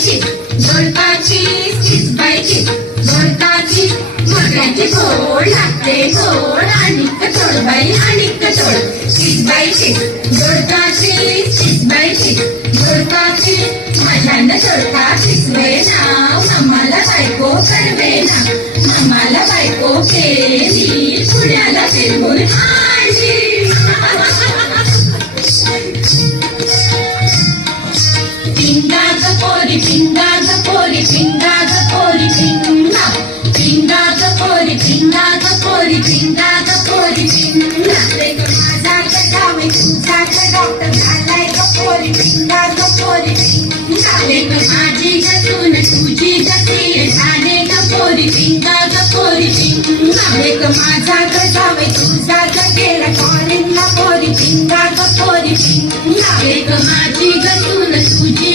चिक दोडकाची चिक दोडकाची मोठ्याची गोड लागते गोड आणि कचोड बाई आणि कचोड चिक दोडकाची चिक दोडकाची माझ्यानं सोडता शिकवे ना मम्माला बायको करवे ना मम्माला बायको केली पुण्याला फिरवून आणली पिंगा ग पोरी पिंगा ग पोरी पिंगा ग पोरी पिंगा पिंगा ग पोरी पिंगा ग पोरी पिंगा ग पोरी पिंगा माझा गडावे तुझा डॉक्टर झालाय ग पोरी पिंगा ग पोरी पिंगा माझी गतून तुझी गती झाले ग पोरी पिंगा ग पोरी पिंगा माझा गडावे तुझा गेला कॉलेजला पोरी पिंगा ग पोरी पिंगा माझी गतून तुझी